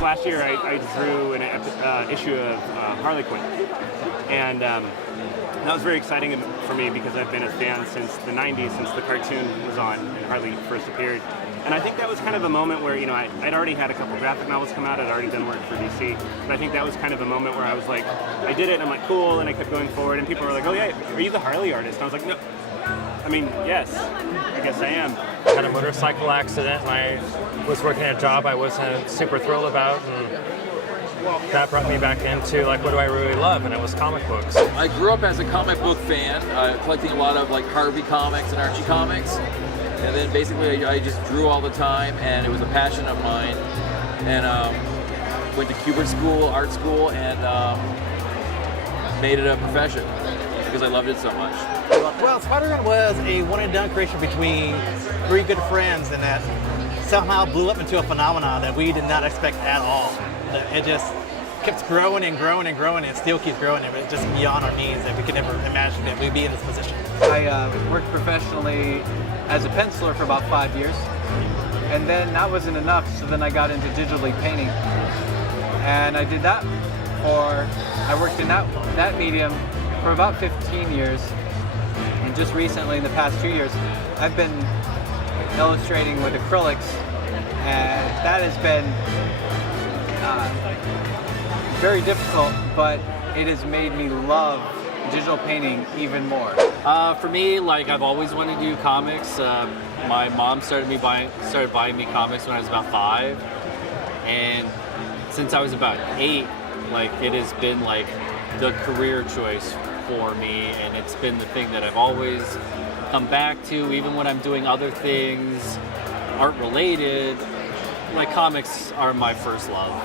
last year I drew an issue of Harley Quinn, and that was very exciting for me because I've been a fan since the 90s, since the cartoon was on and Harley first appeared. And I think that was kind of a moment where, I'd already had a couple graphic novels come out, I'd already done work for DC, but I think that was kind of a moment where I was like, I did it, and I'm like, cool, and I kept going forward, and people were like, oh yeah, are you the Harley artist? And I was like, no. I mean, yes, I guess I am. I had a motorcycle accident, and I was working a job I wasn't super thrilled about, and that brought me back into what do I really love, and it was comic books. I grew up as a comic book fan, collecting a lot of Harvey comics and Archie comics, and then basically I just drew all the time, and it was a passion of mine. And went to Kubert School, art school, and made it a profession because I loved it so much. Well, Spider-Man was a one-and-done creation between three good friends, and that somehow blew up into a phenomenon that we did not expect at all. It just kept growing and growing and growing, and it still keeps growing. It was just beyond our means that we could never imagine that we'd be in this position. I worked professionally as a penciler for about 5 years, and then that wasn't enough, so then I got into digitally painting. And I did that I worked in that medium for about 15 years, and just recently, in the past 2 years, I've been illustrating with acrylics, and that has been very difficult, but it has made me love digital painting even more. For me, I've always wanted to do comics. My mom started buying me comics when I was about 5, and since I was about 8, it has been the career choice for me, and it's been the thing that I've always come back to, even when I'm doing other things art related. Comics are my first love.